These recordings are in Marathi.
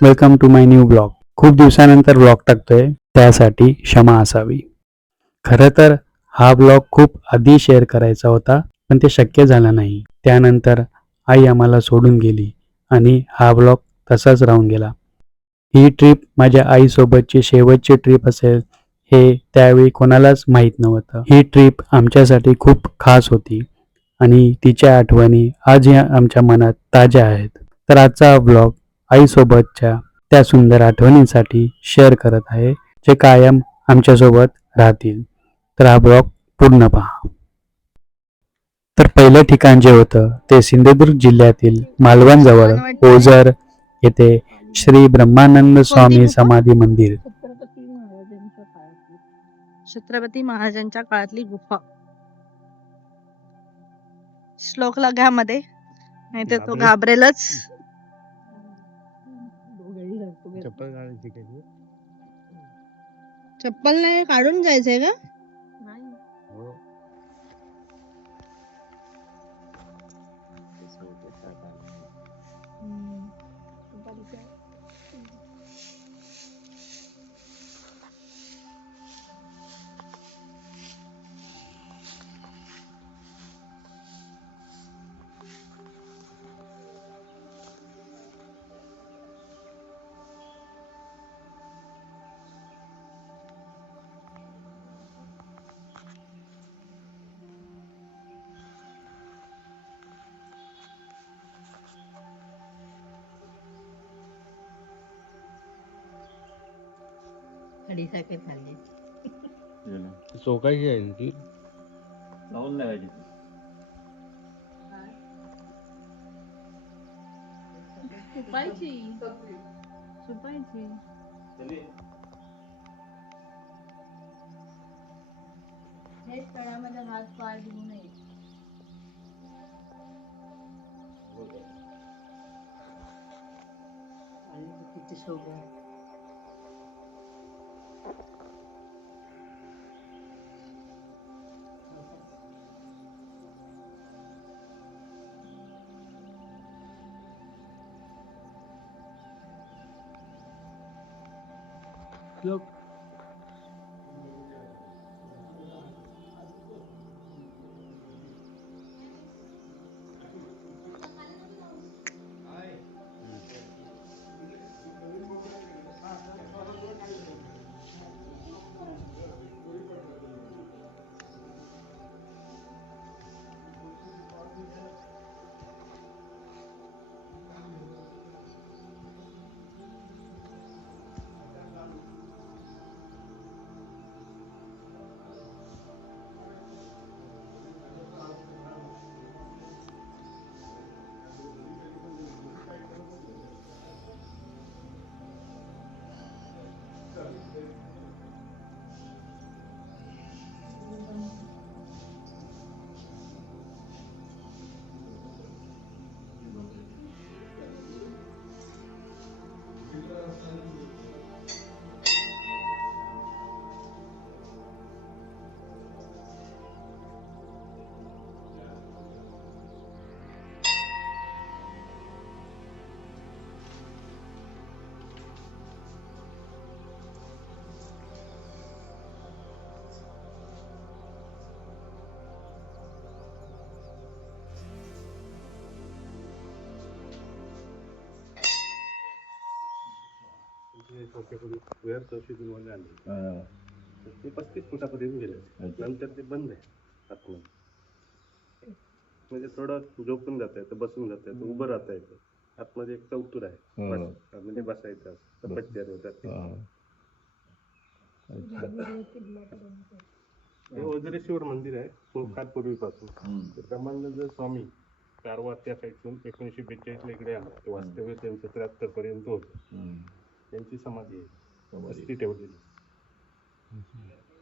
Welcome to my new blog. खूप दिवसानंतर ब्लॉग टाकतोय, त्यासाठी क्षमा असावी. खरं तर हा ब्लॉग खूप आधी शेअर करायचा होता, पण ते शक्य झालं नाही. त्यानंतर आई आम्हाला सोडून गेली आणि हा ब्लॉग तसाच राहून गेला. ही ट्रिप माझ्या आईसोबतची शेवटची ट्रिप असेल हे त्यावेळी कोणालाच माहीत नव्हतं. ही ट्रिप आमच्यासाठी खूप खास होती आणि तिच्या आठवणी आजही आमच्या मनात ताज्या आहेत. तर आजचा हा ब्लॉग आईसोबतच्या त्या सुंदर आठवणींसाठी शेअर करत आहे, जे कायम आमच्यासोबत राहतील. तर हा ब्लॉग पूर्ण पहा. तर पहिलं ठिकाण जे होतं ते सिंधुदुर्ग जिल्ह्यातील मालवणजवळ ओझर येथे श्री ब्रह्मानंद स्वामी समाधी मंदिर. छत्रपती महाराजांच्या काळातली गुफा. श्लोकला घ्या मध्ये, नाही तर तो घाबरेलच. चप्पल नाही काढून जायचंय का? चोकायची आहे ती लावून लावायची. सुपायची सुपायची हेच तळ्यामध्ये हात पाय धुवू नये. किती शोभा. लोक ते 35 फुटापर्यंत गेले. नंतर ते बंद आहे आतमध्ये. म्हणजे थोडं झोपून जाता येतं, बसून जाता येतं, उभं राहता येतं. आतमध्ये एक चौतूर आहे, म्हणजे बसायचं असं पट्ट्या होतात. हे ओझरेश्वर मंदिर आहे फार पूर्वीपासून. ब्रह्मानंद स्वामी कारवा त्या साईडून 1942 इकडे आला. वास्तव्य त्यांचं 73 पर्यंत होतं. त्यांची समाधी आहे, अस्थी ठेवलेली.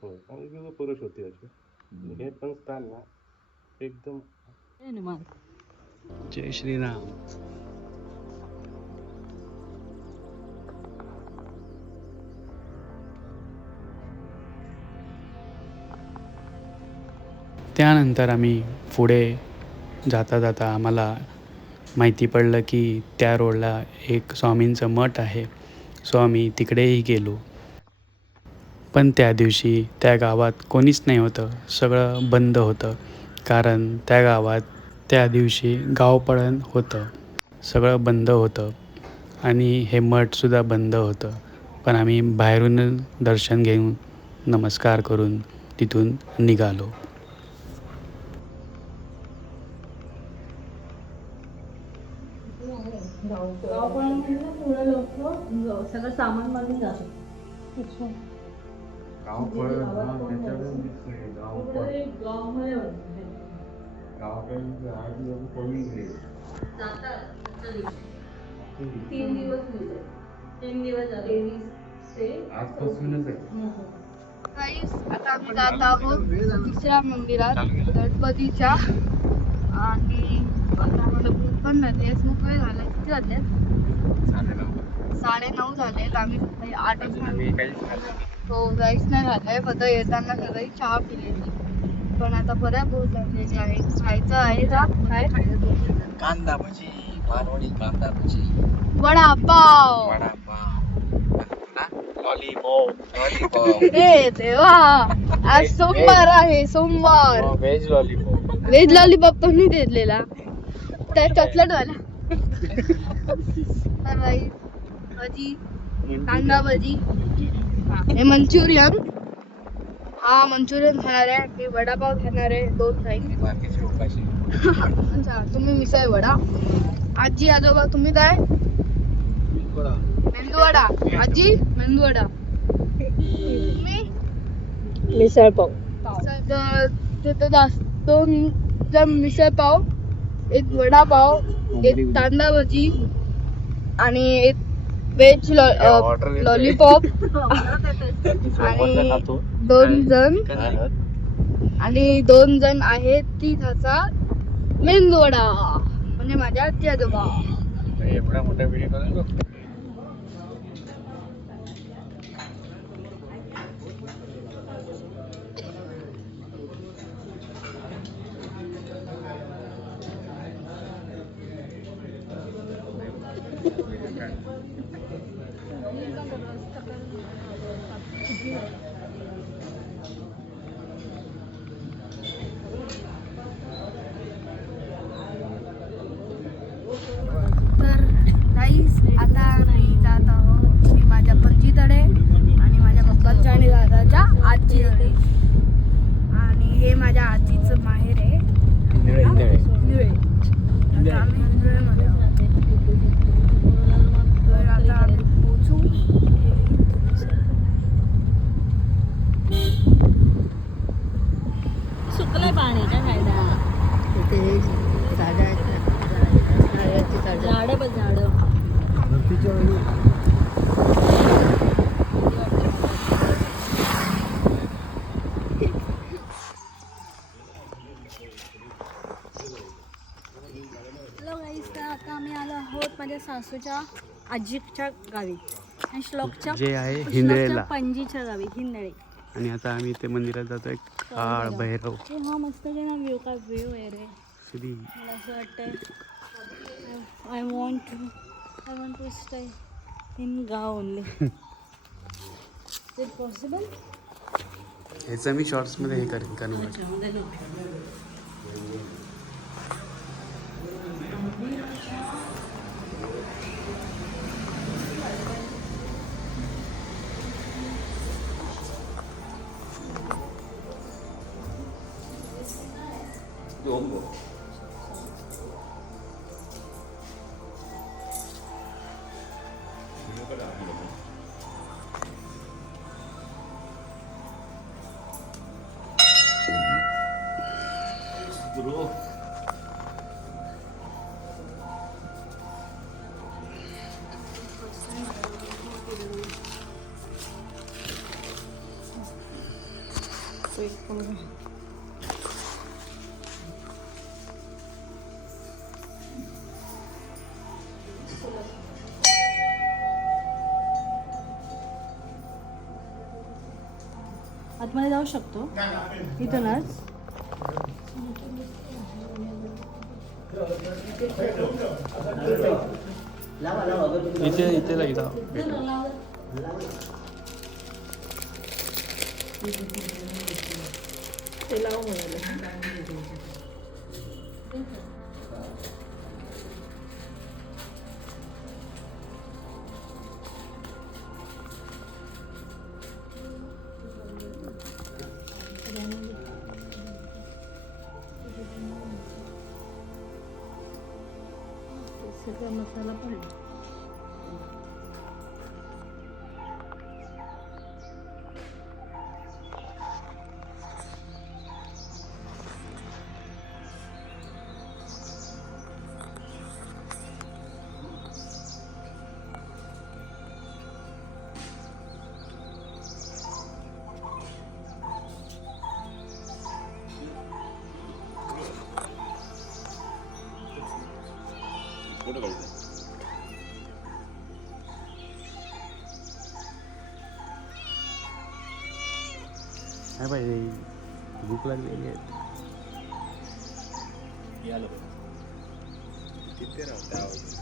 हो, आणि पुरुष होते असे. हे पण स्थान ना एकदम. जय श्रीराम. त्यानंतर आम्ही पुढे जाता जाता आम्हाला माहिती पडलं की त्या रोडला एक स्वामींचं मठ आहे. सो आम्ही तिकडेही गेलो. पण त्या दिवशी त्या गावात कोणीच नाही होतं. सगळं बंद होतं. कारण त्या गावात त्या दिवशी गावपळण होतं. सगळं बंद होतं आणि हे मठसुद्धा बंद होतं. पण आम्ही बाहेरून दर्शन घेऊन नमस्कार करून तिथून निघालो. सगळं सामान मानून जातो. आता आम्ही जात आहोत दुसऱ्या मंदिरात गणपतीच्या. आणि आता आम्हाला भूक पण लागली. खूप वेळ झाला. किती वाजले? 9:30 झालेत. आम्ही सकाळी 8 हो काहीच नाही झालंय. फक्त येताना सकाळी चहा पिलेली. पण आता परत भूक लागलेली आहे. खायचं आहे का? काय कांदा भजी, मालवणी कांदा भजी, वडापाव. लॉलीपॉप, हे देवा, आज सोमवार आहे. सोमवार व्हेज लॉलीपॉप. व्हेज लॉलीपॉप पण नाही दिलेला. त्या चॉकलेट वाला. भजी, कांदा भजी, हे मंचुरियन. हा मंचुरियन खाणार आहे. मी वडापाव खाणार आहे. 2 खाईन. अच्छा तुम्ही मिसळ वडा. आजी आजोबा तुम्ही काय? मेंदू वडा. आजी मेंदू वडा. तुम्ही मिसळ पाव. तिथं 2 मिसळ पाव, 1 वडापाव, 1 कांदा भजी आणि 1 व्हेज लॉलीपॉप आणि 2 जण आणि 2 जण आहेत ती त्याचा मेंदू वडा म्हणजे माझ्या आजी आजोबा. एवढा मोठा व्हिडिओ करू नको. तर गाईस आता आम्ही जात आहोत मी माझ्या पणजीकडे आणि माझ्या पप्पांच्या आणि दादाच्या आजीकडे. आणि हे माझ्या आजीचं माहेर आहे निळे. आता आम्ही निळेमध्ये आहोत. तर आता आम्ही पोचू. सुकलंय पाणी काय फायदा. झाडं बघ झाडं. हॅलो गाईस, तर आता आम्ही आलो आहोत माझ्या सासूच्या आजीच्या गावी आणि श्लोकच्या जे आहे हिंदळेला. पणजीच्या गावी हिंदळे. आणि आता आम्ही ते मंदिरात जातोय. काळ भैरव. हा मस्त आहे ना व्ह्यू. काय व्ह्यू आहे रे. श्री मला असं वाटतंय I want to stay in गाव ओनली. Is possible? ह्याचं मी शॉर्ट्समध्ये हे करेन कन्वर्ट. आतमध्ये जाऊ शकतो इथूनच. इथे एकदा सगळा मसाला पडला. फोटो काढायचा काय पाहिजे भूक लागलेली आहे. यायला पाहिजे तिथे राहू त्या आवाज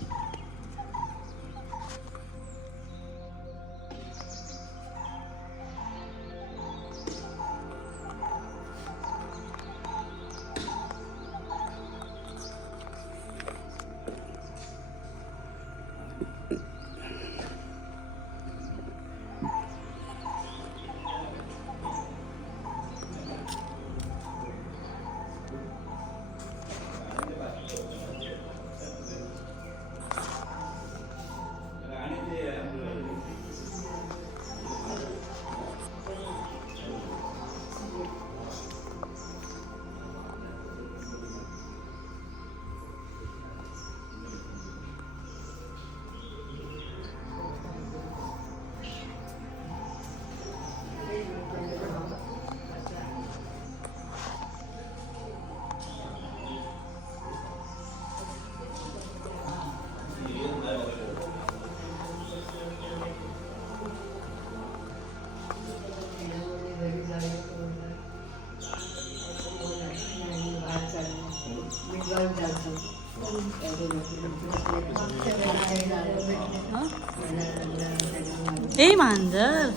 ए मांजर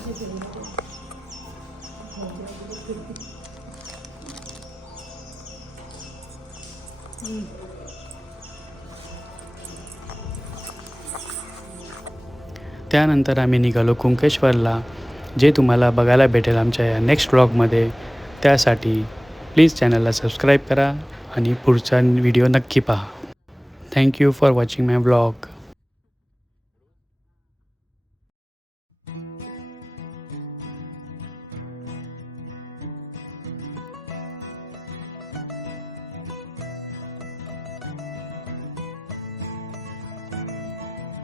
त्यानंतर आम्ही निघालो कुंकेश्वरला, जे तुम्हाला बघायला भेटेल आमच्या या नेक्स्ट व्लॉगमध्ये. त्यासाठी प्लीज चॅनलला सबस्क्राईब करा आणि पुढचा व्हिडिओ नक्की पहा. Thank you for watching my vlog.